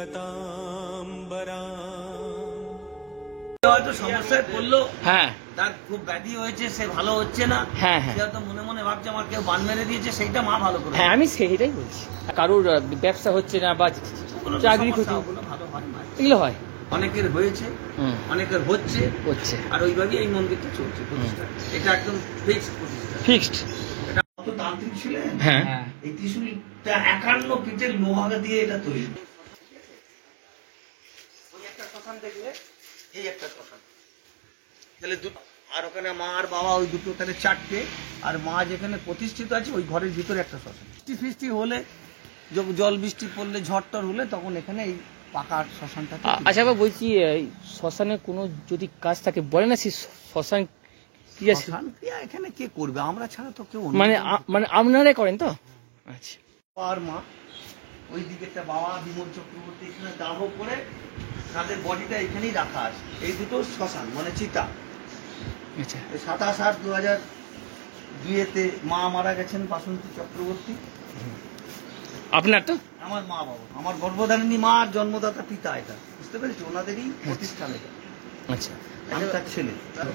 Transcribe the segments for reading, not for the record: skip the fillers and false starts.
গতাম্বরা হয়তো সমস্যায় পড়লো, হ্যাঁ তার খুব ব্যাধি হয়েছে, সে ভালো হচ্ছে না, হ্যাঁ হ্যাঁ সে হয়তো মনে মনে ভাবছে আমার কেউ বান মেরে দিয়েছে, সেইটা মা ভালো করে। হ্যাঁ আমি সেইটাই বলছি। কারোর ব্যবসা হচ্ছে না বা ওগুলো তো চাকরি সমস্যা, ক্ষতি, ওগুলো ভালো হয় না। এগুলো হয়। অনেকের হয়েছে, অনেকের হচ্ছে, আর ওইভাবেই এই মন্দিরটা চলছে প্রতিষ্ঠা। এটা একদম ফিক্সড প্রতিষ্ঠা। ফিক্সড। এটা কত তান্ত্রিক ছিলেন। হ্যাঁ এই ত্রিশূলটা 51 ফিটের লোহা দিয়ে এটা তৈরি। ওই একটা শ্মশান দেখলে, এই একটা শ্মশান, তাহলে দুটো, আর ওখানে মা আর বাবা ওই দুটো, তাহলে চারটে, আর মা যেখানে প্রতিষ্ঠিত আছে ওই ঘরের ভিতরে একটা শ্মশান। বৃষ্টি ফিষ্টি হলে, জল বৃষ্টি পড়লে, ঝড় টর হলে, তখন এখানে এই পাকা শ্মশানটা। আচ্ছা বাবা বলছি, শ্মশানে কোনো যদি কাজ থাকে বলে না, সেই শ্মশান ক্রিয়া শ্মশান ক্রিয়া এখানে কে করবে, আমরা ছাড়া তো কেউ। মানে মানে আপনারাই করেন তো? আচ্ছা। আর মা ওই দিকেরটা বাবা বিমল চক্রবর্তী এখানে দাহ করে তাদের বডিটা এখানেই রাখা আছে। এই দুটো শ্মশান মানে চিতা। আচ্ছা। 27/8/2002-তে মা মারা গেছেন, বাসন্তী চক্রবর্তী। আপনার তো? আমার মা বাবা, আমার গর্ভধারিণী মা আর জন্মদাতা পিতা, এটা বুঝতে পেরেছি, ওনাদেরই প্রতিষ্ঠান এটা। আচ্ছা। আমি তার ছেলে।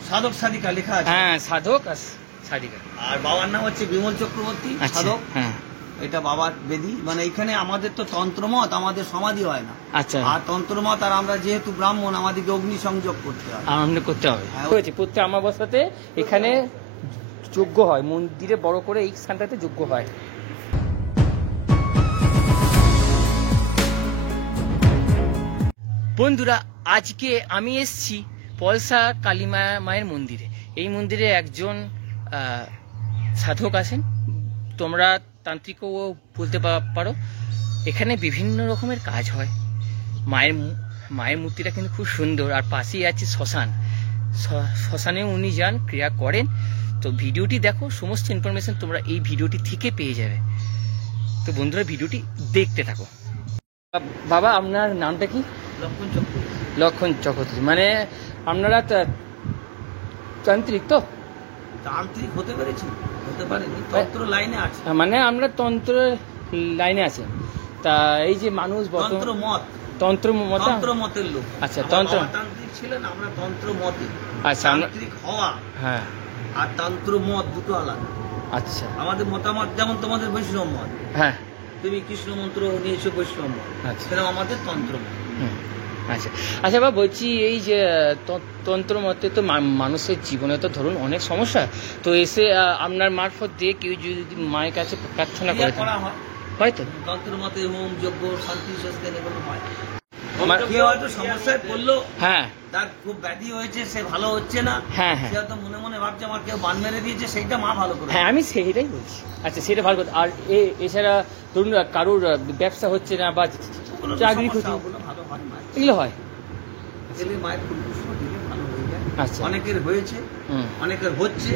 সাধক সাধিকা লেখা আছে। হ্যাঁ সাধক আর সাধিকা। আর বাবার নাম হচ্ছে বিমল চক্রবর্তী, সাধক। হ্যাঁ এটা বাবার বেদি। মানে এখানে আমাদের তো তন্ত্রমত, আমাদের সমাধি হয় না। আচ্ছা। আর তন্ত্রমত, আর আমরা যেহেতু ব্রাহ্মণ, আমাদেরকে অগ্নি সংযোগ করতে হয়। আমাদের করতে হবে। হ্যাঁ। হয়েছে প্রত্যেক অমাবস্যাতে এখানে যজ্ঞ হয়, মন্দিরে বড় করে এই স্থানটাতে যজ্ঞ হয়। বন্ধুরা, আজকে আমি এসেছি পলসা কালী মায়ের মন্দিরে। এই মন্দিরে একজন সাধক আছেন, তোমরা তান্ত্রিকও বলতে পারো। এখানে বিভিন্ন রকমের কাজ হয়। মায়ের মূর্তিটা কিন্তু খুব সুন্দর, আর পাশেই আছে শ্মশান। শ্মশানে উনি যান, ক্রিয়া করেন। তো ভিডিওটি দেখো, সমস্ত ইনফরমেশন তোমরা এই ভিডিওটি থেকে পেয়ে যাবে। তো বন্ধুরা ভিডিওটি দেখতে থাকো। বাবা আপনার নামটা কি? লক্ষণ চক্রবর্তী। লক্ষণ চক্রবর্তী। মানে আপনারা তান্ত্রিক তো? তান্ত্রিক হতে পেরেছি, হতে পারেনি, তন্ত্র লাইনে আছে। মানে আমরা তন্ত্র লাইনে আছেন। তা এই যে মানুষ তন্ত্র মত, তন্ত্র মতের লোক। আচ্ছা, তন্ত্র তান্ত্রিক ছিলেন, আমরা তন্ত্র মতে। আচ্ছা। তান্ত্রিক হওয়া হ্যাঁ আর তন্ত্র মত দুটো আলাদা। আচ্ছা। আমাদের মতামত যেমন তোমাদের বৈষ্ণব মত, হ্যাঁ তুমি কৃষ্ণ মন্ত্র নিয়েছো বৈষ্ণব মত, আচ্ছা। সেরকম আমাদের তন্ত্র মত। আচ্ছা আচ্ছা বাবা বলছি, এই যে তন্ত্র মতে তো মানুষের জীবনে তো ধরুন অনেক সমস্যা, তো এসে আপনার মারফত দিয়ে কেউ যদি মায়ের কাছে প্রার্থনা করে করা হয়, হয়তো তন্ত্র মতে হোম যজ্ঞ শান্তি সস্তেন এগুলো হয়। কেউ হয়তো সমস্যায় পড়লো, হ্যাঁ তার খুব ব্যাধি হয়েছে, সে ভালো হচ্ছে না, হ্যাঁ হ্যাঁ সে হয়তো মনে মনে ভাবছে আমার কেউ বান মেরে দিয়েছে, সেইটা মা ভালো করে। হ্যাঁ আমি সেইটাই বলছি। আচ্ছা সেটা ভালো কথা। আর এছাড়া ধরুন কারোর ব্যবসা হচ্ছে না বা ওগুলো তো চাকরি সমস্যা, ক্ষতি, ওগুলো ভালো হয় না। এগুলো হয়। ছেলে মায়ের ফুলপুষ্প দিলে ভালো হয়ে যায়। আচ্ছা। অনেকের হয়েছে, অনেকের হচ্ছে,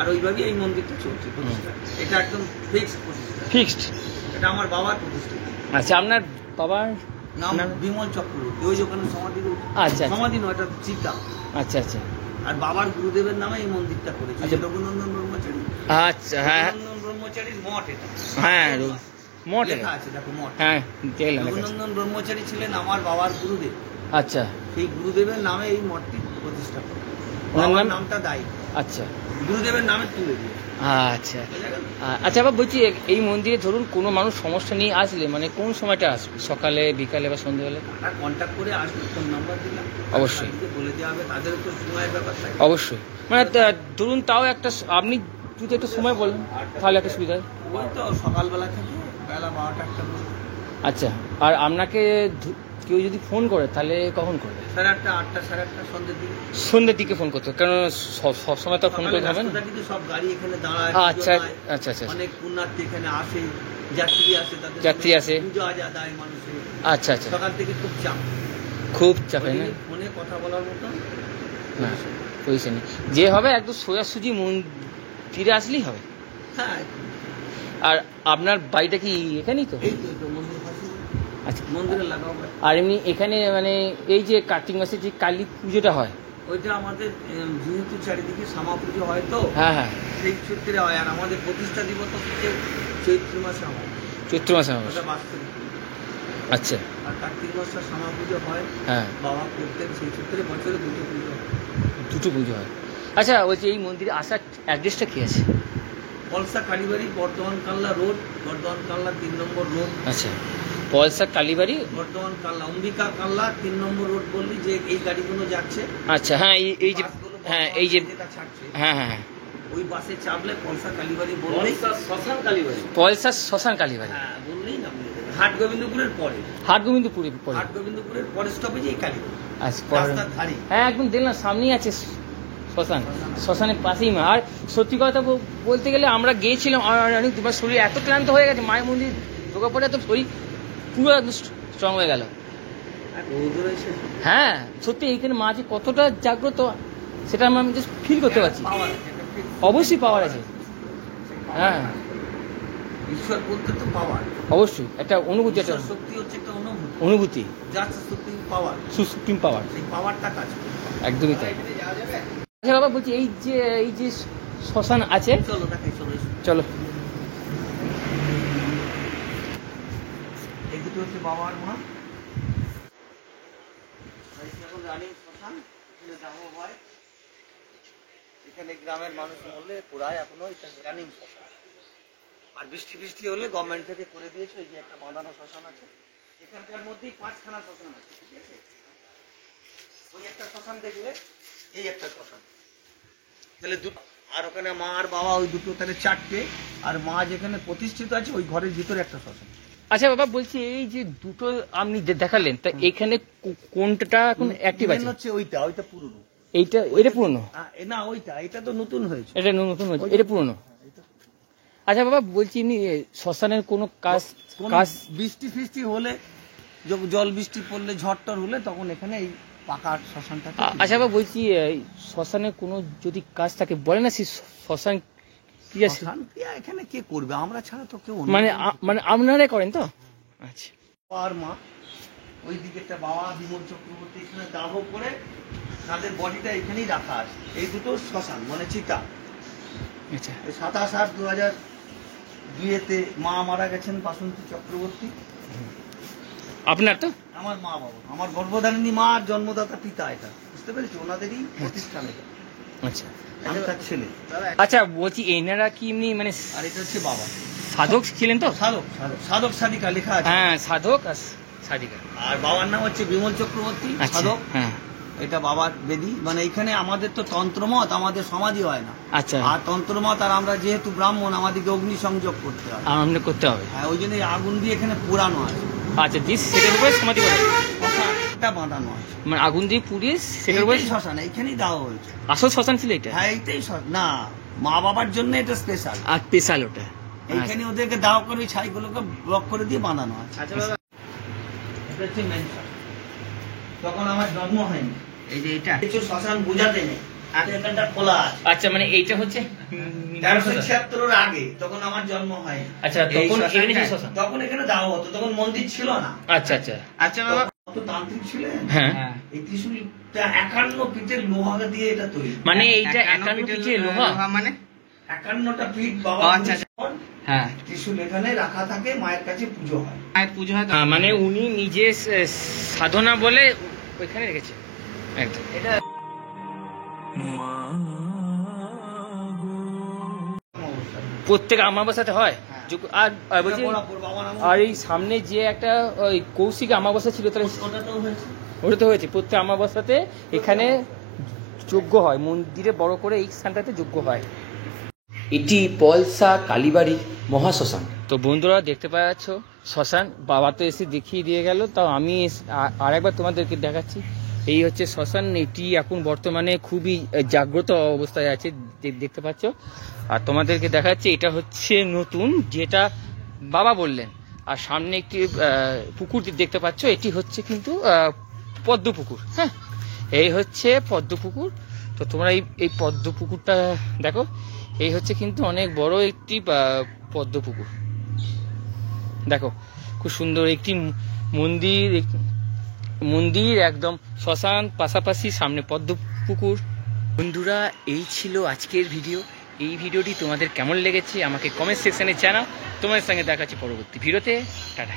আর ওইভাবেই এই মন্দিরটা চলছে প্রতিষ্ঠা। এটা একদম ফিক্সড প্রতিষ্ঠা। ফিক্সড। এটা আমার বাবার প্রতিষ্ঠা। আচ্ছা আপনার বাবার নাম বিমল চক্রবর্তী। ওই ওখানে সমাধি রয়েছে। আচ্ছা। সমাধি নয়, এটা চিতা। আচ্ছা আচ্ছা। আর বাবার গুরুদেবের নামে এই মন্দিরটা করেছে। রঘুনন্দন ব্রহ্মচারী। আচ্ছা। হ্যাঁ রঘুনন্দন ব্রহ্মচারীর মঠ এটা। হ্যাঁ মঠ লেখা আছে, দেখো মঠ। হ্যাঁ দেখলাম। রঘুনন্দন ব্রহ্মচারী ছিলেন আমার বাবার গুরুদেব। আচ্ছা। সেই গুরুদেবের নামে এই মঠটি প্রতিষ্ঠা করে। ওনার বাবার নাম? নামটা দায়ী। আচ্ছা। গুরুদেবের নামে তুলে দিয়ে। আচ্ছা আচ্ছা বাবা বলছি, এই মন্দিরে ধরুন কোনো মানুষ সমস্যা নিয়ে আসলে মানে কোন সময়টা আসবে, সকালে বিকালে বা সন্ধ্যেবেলা? তারা কন্ট্যাক্ট করে আসবে, ফোন নাম্বার দিলাম, অবশ্যই বলে দেওয়া হবে। তাদের তো সময়ের ব্যাপার থাকে। অবশ্যই। মানে ধরুন তাও একটা আপনি যদি একটা সময় বলেন তাহলে একটা সুবিধা হয়। ওই তো সকালবেলা থেকে বেলা 12টা 1টা পর্যন্ত। আচ্ছা। আর আপনাকে কেউ যদি ফোন করে তাহলে কখন করবে? 8:30, 8টা, 8:30 সন্ধ্যের দিকে। সন্ধ্যের দিকে ফোন করতে, কারণ সবসময় তো ফোন করে যাবেন। কিন্তু সব গাড়ি এখানে দাঁড়ায়। আচ্ছা আচ্ছা আচ্ছা। অনেক পুণ্যার্থী এখানে আসে, যাত্রী আসে, তাদের যাত্রী আসে। পূজা আদায় মানুষের। আচ্ছা আচ্ছা। সকাল থেকে খুব চাপ, খুব চাপে না? ফোনে কথা বলার মতন না পয়সা নেই, যে হবে একদম সোজাসুজি মন্দিরে আসলেই হবে। হ্যাঁ। আর আপনার বাড়িটা কি এখানেই তো? এই তো মন্দির পাশে। আচ্ছা। মন্দিরে লাগাও। আর এমনি এখানে মানে এই যে কার্তিক মাসে যে কালী পুজোটা হয়, ওইটা আমাদের যেহেতু চারিদিকে শ্যামা পুজো হয়, তো হ্যাঁ হ্যাঁ সেই ক্ষেত্রে হয়। আর আমাদের প্রতিষ্ঠা দিবস হচ্ছে চৈত্র মাসে হয়। চৈত্র মাসে হবে। ওটা বাস্তবিক। আচ্ছা। আর আর কার্তিক মাসটা শ্যামা পুজো হয়, হ্যাঁ বাবা করতেন, সেই সূত্রে বছরে দুটো পুজো হয়। দুটো পুজো হয়। আচ্ছা বলছি এই মন্দিরে আসার অ্যাড্রেসটা কি আছে? পলসা কালীবাড়ি, বর্ধমান কাল্লা রোড, বর্ধমান কাল্লা 3 নম্বর রোড। আচ্ছা পয়সা কালীবাড়ি, বর্ধমান কাল্লা, অম্বিকা কাল্লা 3 নম্বর রোড বললি যে এই গাড়িগুলো যাচ্ছে। আচ্ছা হ্যাঁ এই যে, বাসগুলো হ্যাঁ এই যে, যেটা ছাড়ছে, হ্যাঁ হ্যাঁ হ্যাঁ ওই বাসে চাপলে পলসা কালীবাড়ি বললেই, শ্মশান কালীবাড়ি। পয়সা শ্মশান কালীবাড়ি, হ্যাঁ বললেই না বলে দেবে। হাট গোবিন্দপুরের পরে, হাট গোবিন্দপুরে পড়ে। হাট গোবিন্দপুরের পরে স্টপেজে এই কালীবাড়ি, আচ্ছা পরে- রাস্তার ধারে। হ্যাঁ একদম দেখলাম সামনেই আছে শ্মশান, শ্মশানের পাশেই মা। আর সত্যি কথা বলতে গেলে আমরা গিয়েছিলাম আর অনেক তোমার শরীর এত ক্লান্ত হয়ে গেছে, মায়ের মন্দির ঢোকার পরে এত শরীর পুরো একদম স্ট্রং হয়ে গেল। আর রোদ রয়েছে, হ্যাঁ সত্যি এইখানে মা যে কতটা জাগ্রত সেটা আমি জাস্ট ফিল করতে পারছি। পাওয়ার আছে, একটা fix অবশ্যই পাওয়ার আছে, হ্যাঁ ঈশ্বর বলতে তো পাওয়ার, অবশ্যই একটা অনুভূতি, একটা ঈশ্বর শক্তি হচ্ছে একটা অনুভূতি, অনুভূতি, যার শক্তি পাওয়ার, সুপ্রিম পাওয়ার, সেই পাওয়ারটা কাজ করে। একদমই তাই। আচ্ছা বাবা বলছি এই যে শ্মশান আছে, চলো দেখাই, চলো এসো। চলো। এই দুটো হচ্ছে বাবা আর মা। আর এখানে এখন রানিং শ্মশান, এখানে দাহ হয়। এখানে গ্রামের মানুষ মরলে পুরায় এখনো এটা রানিং শ্মশান। আর বৃষ্টি হলে গভর্নমেন্ট থেকে করে দিয়েছে, ওই যে একটা বাঁধানো শ্মশান আছে, এখানকার মধ্যেই 5খানা শ্মশান আছে, ঠিক আছে? ওই একটা শ্মশান দেখলে এই একটা শ্মশান, তাহলে দুটো। আর ওখানে মা আর বাবা ওই দুটো, তাহলে 4টে। আর মা যেখানে প্রতিষ্ঠিত আছে ওই ঘরের ভিতরে একটা শ্মশান। আচ্ছা বাবা বলছি এই যে দুটো আপনি যে দেখালেন তা এখানে কোনটা এখন অ্যাক্টিভ আছে? হচ্ছে ওইটা পুরনো। এটা পুরনো, না এটা তো নতুন হয়েছে। এটা নতুন হয়েছে, এটা পুরনো। আচ্ছা বাবা বলছি এমনি শ্মশানের কোনো কাজ বৃষ্টি হলে, জল বৃষ্টি পড়লে, ঝড় টর হলে তখন এখানে এই পাকা শ্মশানটা। আচ্ছা বাবা বলছি শ্মশানের কোনো যদি কাজ থাকে বলে না, সেই শ্মশান ক্রিয়া এখানে কে করবে, আমরা ছাড়া তো কেউ। মানে আপনারাই করেন তো? আচ্ছা। আর মা ওই দিকেরটা বাবা বিমল চক্রবর্তী এখানে দাহ করে তাদের বডিটা এখানেই রাখা আছে। এই দুটো শ্মশান মানে চিতা। আচ্ছা 27/8/2002-তে মা মারা গেছেন, বাসন্তী চক্রবর্তী। আপনার তো? আমার মা বাবা, আমার গর্ভধারিণী মা আর জন্মদাতা পিতা, এটা বুঝতে পেরেছি, ওনাদেরই প্রতিষ্ঠান এটা। আচ্ছা আমি তার ছেলে। আচ্ছা বলছি এনারা কি এমনি মানে আর এটা হচ্ছে বাবা, সাধক ছিলেন তো? সাধক সাধিকা লেখা আছে। হ্যাঁ সাধক আর সাধিকা। আর বাবার নাম হচ্ছে বিমল চক্রবর্তী, আচ্ছা, সাধক। হ্যাঁ এটা বাবার বেদি। মানে এখানে আমাদের তো তন্ত্রমত, আমাদের সমাধি হয় না। আচ্ছা আর তন্ত্রমত, আর আমরা যেহেতু ব্রাহ্মণ আমাদেরকে অগ্নি সংযোগ করতে হয়। আমরা করতে হবে। হ্যাঁ, ওই জন্য আগুন দিয়ে এখানে পোড়ানো আছে, আচ্ছা দিস সেটার উপরে সমাধি করে শ্মশানটা বাঁধানো আছে। মানে আগুন দিয়ে পুড়িয়ে সেটার উপরে। এইটাই শ্মশান, এইখানেই দেওয়া হয়েছে। আসল শ্মশান ছিল এটা? হ্যাঁ এইটাই না, মা বাবার জন্য এটা স্পেশাল। আর স্পেশাল ওটা এইখানে ওদেরকে দাও করে ওই ছাইগুলোকে ব্লক করে দিয়ে বাঁধানো আছে। এটা হচ্ছে main শ্মশান। তখন আমার জন্ম হয়নি, এই যে এটা কিছু শ্মশান বোঝাতে নেই, এখানটা খোলা আছে। আচ্ছা মানে এইটা হচ্ছে 1376-এর আগে, তখন আমার জন্ম হয়। আচ্ছা তখন এখানে যে শ্মশান, তখন এখানে দাও হতো, তখন মন্দির ছিল না। আচ্ছা আচ্ছা আচ্ছা বাবা, কত তান্ত্রিক ছিলেন। হ্যাঁ এই ত্রিশূলটা 51 ফিটের লোহা দিয়ে এটা তৈরি। মানে এইটা 51 ফিটের লোহা মানে 51টা ফিট বাবা। আচ্ছা, হ্যাঁ, ত্রিশূল এখানে রাখা থাকে, মায়ের কাছে পুজো হয়। মায়ের পুজো হয়। মানে উনি নিজে সাধনা বলে ওইখানে রেখেছে একদম। এটা প্রত্যেক আমাবস্যাতে হয়। আর বলছি আর এই সামনে যে একটা ওই কৌশিক আমাবস্যা ছিল, তাহলে ওটাতেও হয়েছে। ওটা তো হয়েছে। প্রত্যেক আমাবস্যাতে এখানে যজ্ঞ হয়, মন্দিরে বড় করে এই স্থানটাতে যজ্ঞ হয়। এটি পলসা কালীবাড়ির মহাশ্মশান। তো বন্ধুরা দেখতে পাচ্ছ শ্মশান, বাবা তো এসে দেখিয়ে দিয়ে গেল, তাও আমি আরেকবার তোমাদেরকে দেখাচ্ছি। এই হচ্ছে শ্মশান, এটি এখন বর্তমানে খুবই জাগ্রত অবস্থায় আছে, দেখতে পাচ্ছ। আর তোমাদেরকে দেখাচ্ছি এটা হচ্ছে নতুন, যেটা বাবা বললেন। আর সামনে একটি পুকুর দেখতে পাচ্ছ, এটি হচ্ছে কিন্তু পদ্ম পুকুর। হ্যাঁ, এই হচ্ছে পদ্ম পুকুর। তো তোমরা এই পদ্ম পুকুরটা দেখো, এই হচ্ছে কিন্তু অনেক বড় একটি পদ্ম পুকুর। দেখো খুব সুন্দর একটি মন্দির একদম শ্মশান পাশাপাশি, সামনে পদ্ম পুকুর। বন্ধুরা এই ছিল আজকের ভিডিও। এই ভিডিওটি তোমাদের কেমন লেগেছে আমাকে কমেন্ট সেকশনে জানাও। তোমাদের সঙ্গে দেখা হচ্ছে পরবর্তী ভিডিওতে। টাটা।